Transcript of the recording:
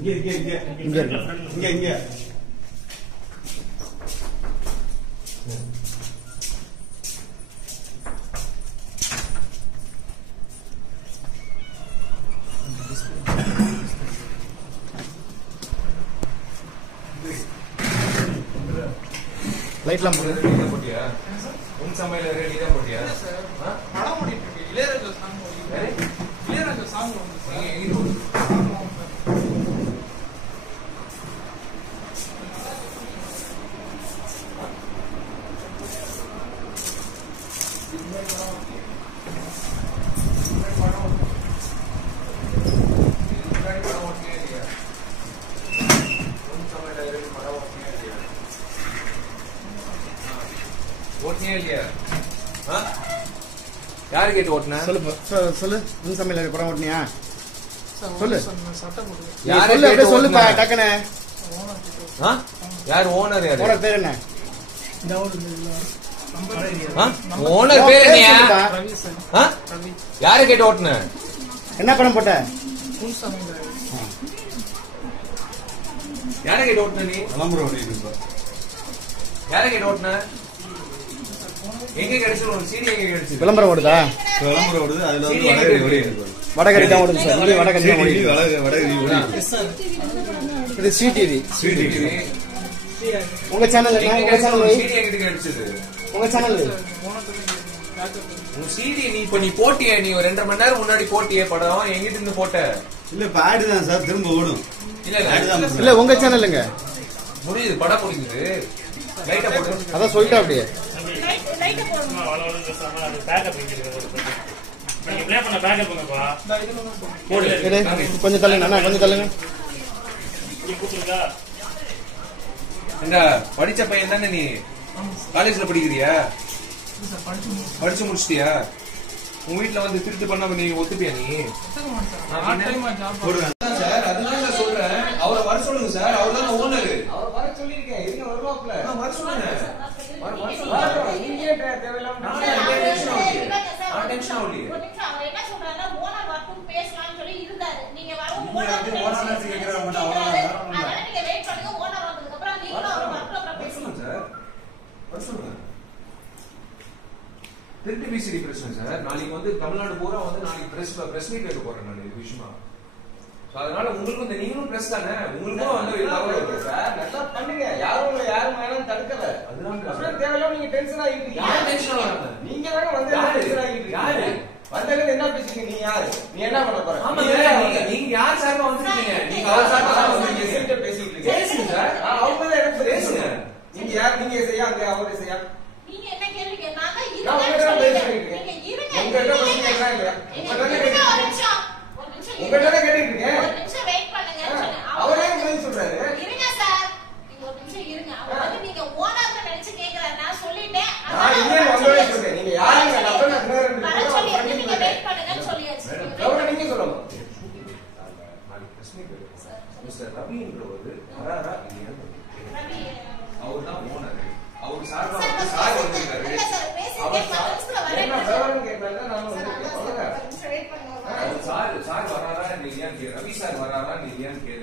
Iya, iya, iya. Iya, Thank you. லைட்லாம் போடு நீ தான் போட்டியா? உன் சமையல் நீ தான் போட்டியா ஆ? படம் ஓடிட்டு இருக்கு இளையராஜா சாங் ஓடிட்டு யாரு? இருக்கு. இளையராஜா சாங் வந்து எங்க எங்க ஓடுது? முன்னாடி படம் ஓட்டியே இல்லையா? உன் சமையல் அறை படம் ஓட்டியே இல்லையா? இல்லையா? யாரு கேட்டு ஓட்டுன? சொல்லு சொல்லு. உன் சமையல் படம் ஓட்டினியா? சொல்லு. யாரை சொல்லு? டக்குனு? யார்? ஓனர் யாரு? ஓனர் பேர் என்ன? ஓனர் பேர் என்னையா? சொல்லுப்பா. ரவி சார். ஆ? ரவி. யாரை கேட்டு ஓட்டுன? என்ன படம் போட்ட? யாரை? கேட்டு ஓட்டுன நீ? விளம்பரம் யாரை கேட்டு ஓட்டுன? எங்க கிடைச்சது? உனக்கு சீடி எங்க கிடைச்சது? விளம்பரம் ஓடுதா? விளம்பரம் ஓடுது. அதுல வந்து சரி, எங்க வடகறி இருக்கு? ஓடிட்டு இருக்கோம் வடகரி தான் ஓடுது சார். இங்கே வடகரி தான் சரி, ஓடுது வடகறி வடகறி ஓடிட்டு இருக்கு. இது சி டிவி ஸ்வீட் இருக்கு. உங்க சேனல் என்ன? எங்க உங்க கிடைச்சது? சேனல் உனக்கு சீடி எங்க கிடைச்சது. உங்க சேனல் ஓனர் பேக்கப் உன் சீடி நீ இப்ப நீ போட்டியே நீ ஒரு ரெண்டரை மணி நேரம் முன்னாடி போட்டியே படம். எங்கிட்ட இருந்து போட்ட. இல்ல இப்ப ஆடு தான் சார். திரும்ப ஓடும். இல்ல உங்க சேனலுங்க முடியுது. படம் முடியுது லைட்டா போட்டு. அதான் சொல்லிட்டா அப்படியே. பேசாம அது. நீங்க பண்ண பண்ணுப்பா. போடு. கொஞ்சம் தள்ளுங்க அண்ணா கொஞ்சம் தள்ளுங்க? இந்த படிச்ச பையன் தானே நீ? காலேஜ்ல படிக்கிறியா? படிச்சு முடிச்சு படிச்சு முடிச்சிட்டியா? உங்க வீட்ல வந்து திருட்டு பண்ணாம நீ ஒத்துப்பியா நீ? சார். பார்ட் டைமா ஜாப் போடுவேன். சார் அதுதான் நான் சொல்றேன். அவரை வர சொல்லுங்க சார். அவர் தான் ஓனர் அவர் வர சொல்லியிருக்கேன் இருங்க வருவாப்ல வர சொல்லுங்க வரட்டும். நீங்க ஏன் தே- தேவையில்லாம நான் நான் ஏன் tension ஆகுது? நான் tension ஆகலையே. ஒரு நிமிஷம் அவர் என்ன சொல்றாருன்னா ஓனர் வரட்டும் பேசலாம்னு சொல்லி இருந்தாரு நீங்க வரவும் நீங்க ஓனர் வந்து கிட்ட ஓனர் பேசி- நேரத்துக்கு கேக்குறாரு மட்டும் கேக்குறாரு. அவ்வளவுதான், வேற ஒண்ணும் இல்ல. அதனால நீங்க வெயிட் பண்ணுங்க ஓனர் வந்ததுக்கு அப்புறம் நீங்களும் அவர் வரட்டும் அப்புறம் வர பேசலாம் சொல்லுங்க சார். வர சொல்லுங்க. திருட்டு பிசிடி பிரச்சனை சார். நாளைக்கு வந்து தமிழ்நாடு பூரா வந்து நாளைக்கு பிரஸ் பிரஸ் மீட் வைக்க போறேன் நான் இது விஷயமா அதனால உங்களுக்கும் இந்த நீங்களும் பிரஸ் தானே? உங்களுக்கும் வந்து தகவல் சார் நல்லா பண்ணுங்க. யாரும் உங்களை யாரும் வேணாம் தடுக்கல. அப்புறம் தேவையில்லாம நீங்க டென்ஷன் ஆகிட்டு இருக்கீங்க. யார் டென்ஷன் நீங்க தானே வந்து? டென்ஷன் ஆகிட்டு யாரு? வந்ததுல என்ன பேசுறீங்க நீ யாரு? நீ என்ன பண்ண போற? ஆமா? நீங்க யார்? சார்பா வந்திருக்கீங்க பேசுங்க அவங்க தான் பேசுங்க. நீங்க யார் நீங்க செய்யா அங்க அவரு செய்யா நீங்க என்ன நான். பேசிட்டு நீங்க இருங்க உங்ககிட்ட இருங்க, பேசிட்டு இருக்கேன் இல்லையா? இருங்க. உங்ககிட்ட இருங்க, ஒரு கேட்டுட்டு நிமிஷம் ஒரு நிமிஷம் உங்ககிட்ட இருங்க. தான் கேட்டுட்டு இருக்கேன் ஒரு நிமிஷம் வெயிட் பண்ணுங்கன்னு சொன்னேன் அவரே அவர் பதில் சொல்றாரு இருங்க சார் நீங்க ஒரு நிமிஷம் இருங்க அவர் வந்து நீங்க ஓனர் நினைச்சு கேக்குறாரு நான் சொல்லிட்டேன் நான் அதனால இல்லைன்னு வர உங்களே சொல்லியாச்சு. சொல்றேன். நீங்க யாருங்க? வர நான் சொல்லி- அப்ப நான் ரெண்டு வர பேரும் சொல்லி பண்ணி நீங்க கொடுத்தேன். வெயிட் பண்ணுங்கன்னு சொல்லியாச்சு நீங்க wait கவர்னர் நீங்க சொல்லணும் நாளைக்கு பிரஸ் மீட் வைக்கிறோம். மிஸ்டர் ரவின்றவர் வராரா இல்லையா ரவி, அவர் தான் ஓனர் அவர் சார்பா சார், வந்து நான் சார் பேசிட்டேன். வந்திருக்காரு இல்ல சார், பேசிட்டேன். அவர் பத்து நிமிஷத்துல வரேன். என்ன கவர்னர் கேட்டாங்க நான் சார், வந்து அதான் சொல்லுங்க சார், ஒரு நிமிஷம் wait பண்ணுங்க. அவர்